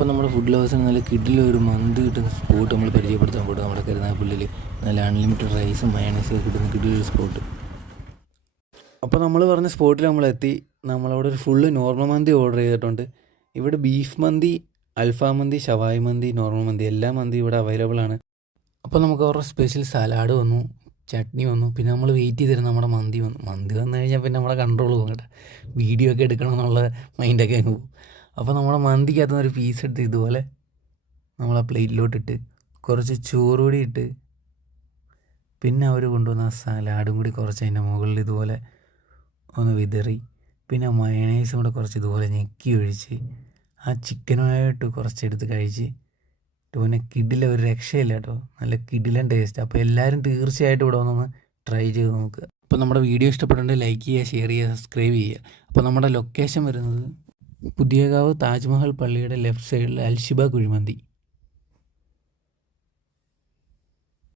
അപ്പോൾ നമ്മുടെ ഫുഡ് ലവേഴ്സിന് നല്ല കിഡിലൊരു മന്തി കിട്ടുന്ന സ്പോട്ട് നമ്മൾ പരിചയപ്പെടുത്താൻ പോയിട്ട് നമ്മുടെ കരുനാഗപ്പള്ളിയിൽ നല്ല അൺലിമിറ്റഡ് റൈസും മയണൈസും കിട്ടുന്ന കിഡിലൊരു സ്പോട്ട്. അപ്പോൾ നമ്മൾ പറഞ്ഞ സ്പോട്ടിൽ നമ്മളെത്തി. നമ്മളവിടെ ഒരു ഫുള്ള് നോർമൽ മന്തി ഓർഡർ ചെയ്തിട്ടുണ്ട്. ഇവിടെ ബീഫ് മന്തി, അൽഫാം മന്തി, ഷവായി മന്തി, നോർമൽ മന്തി എല്ലാ മന്തി ഇവിടെ അവൈലബിൾ ആണ്. അപ്പോൾ നമുക്ക് അവരുടെ സ്പെഷ്യൽ സലാഡ് വന്നു, ചട്നി വന്നു, പിന്നെ നമ്മൾ വെയിറ്റ് ചെയ്തിരുന്ന നമ്മുടെ മന്തി വന്നു. മന്തി വന്നു കഴിഞ്ഞാൽ പിന്നെ നമ്മളെ കൺട്രോൾ പോകും കേട്ടോ, വീഡിയോ ഒക്കെ എടുക്കണം എന്നുള്ള മൈൻഡൊക്കെ അങ്ങ് പോകും. അപ്പോൾ നമ്മുടെ മന്തിക്കകത്ത് നിന്ന് ഒരു പീസ് എടുത്ത് ഇതുപോലെ നമ്മളാ പ്ലേറ്റിലോട്ടിട്ട് കുറച്ച് ചോറ് കൂടി ഇട്ട്, പിന്നെ അവർ കൊണ്ടുവന്ന സലാഡും കൂടി കുറച്ച് അതിൻ്റെ മുകളിൽ ഇതുപോലെ ഒന്ന് വിതറി, പിന്നെ മയണൈസും കൂടെ കുറച്ച് ഇതുപോലെ ഞെക്കി ഒഴിച്ച് ആ ചിക്കനുമായിട്ട് കുറച്ചെടുത്ത് കഴിച്ച് പിന്നെ കിഡിലെ ഒരു രക്ഷയില്ല കേട്ടോ, നല്ല കിഡിലൻ ടേസ്റ്റ്. അപ്പോൾ എല്ലാവരും തീർച്ചയായിട്ടും ഇവിടെ വന്നൊന്ന് ട്രൈ ചെയ്ത് നോക്കുക. അപ്പോൾ നമ്മുടെ വീഡിയോ ഇഷ്ടപ്പെട്ടിട്ടുണ്ടെങ്കിൽ ലൈക്ക് ചെയ്യുക, ഷെയർ ചെയ്യുക, സബ്സ്ക്രൈബ് ചെയ്യുക. അപ്പോൾ നമ്മുടെ ലൊക്കേഷൻ വരുന്നത് പുതിയകാവ് താജ്മഹൽ പള്ളിയുടെ ലെഫ്റ്റ് സൈഡിൽ അൽഷിബ കുഴിമന്തി.